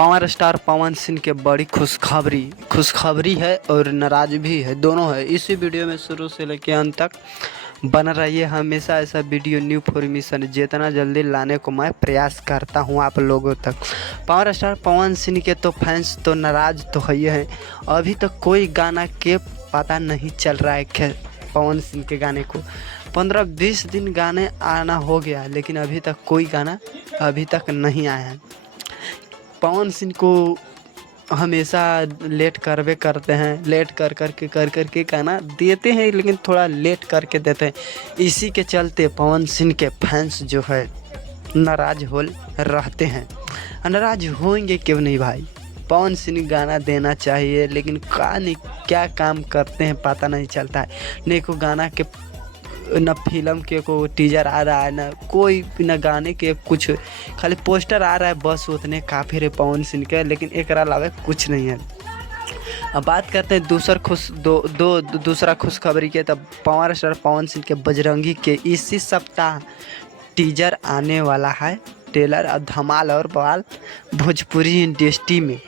Power star Pawan Singh के बड़ी खुशखबरी है और नाराज भी है, दोनों है। इसी वीडियो में शुरू से लेकर अंत तक बना रहिए। हमेशा ऐसा वीडियो न्यू इन्फॉर्मेशन जितना जल्दी लाने को मैं प्रयास करता हूं आप लोगों तक। पावर स्टार पवन सिंह के तो फैंस तो नाराज तो है ही हैं। अभी तक कोई गाना के पता नहीं चल रहा है पवन सिंह के गाने को। 15-20 दिन गाने आना हो गया, लेकिन अभी तक कोई गाना अभी तक नहीं आया है। पवन सिंह को हमेशा लेट करवे करते हैं, लेट कर के गाना देते हैं, लेकिन थोड़ा लेट करके देते हैं। इसी के चलते पवन सिंह के फैंस जो है नाराज हो रहते हैं। नाराज होंगे क्यों नहीं भाई, पवन सिंह गाना देना चाहिए, लेकिन क्या काम करते हैं पता नहीं चलता है। नहीं को गाना के न फिल्म के को टीजर आ रहा है, न कोई न गाने के कुछ, खाली पोस्टर आ रहा है बस, उतने काफ़ी है पवन सिंह के, लेकिन एक अलावा कुछ नहीं है। अब बात करते हैं दूसरा खुशखबरी के। तब पावर स्टार पवन सिंह के बजरंगी के इसी सप्ताह टीजर आने वाला है। ट्रेलर और धमाल और बवाल भोजपुरी इंडस्ट्री में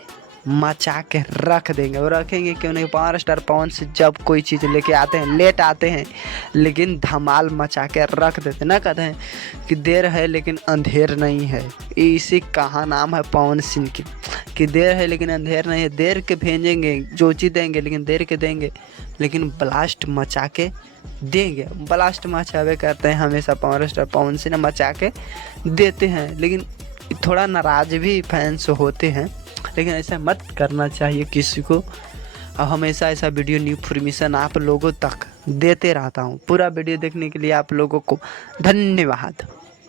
मचा के रख देंगे और रखेंगे क्यों नहीं। पावर स्टार पवन सिंह जब कोई चीज़ लेके आते हैं लेट आते हैं, लेकिन धमाल मचा के रख देते। ना कहते हैं कि देर है लेकिन अंधेर नहीं है, इसी कहा नाम है पवन सिंह की, कि देर है लेकिन अंधेर नहीं है। देर के भेजेंगे जो चीज़ देंगे, लेकिन देर के देंगे, लेकिन ब्लास्ट मचा के देंगे। ब्लास्ट मचावे करते हैं हमेशा पावर स्टार पवन सिंह, मचा के देते हैं। लेकिन थोड़ा नाराज भी फैंस होते हैं, लेकिन ऐसा मत करना चाहिए किसी को। हमेशा ऐसा वीडियो न्यू इन्फॉर्मेशन आप लोगों तक देते रहता हूँ। पूरा वीडियो देखने के लिए आप लोगों को धन्यवाद।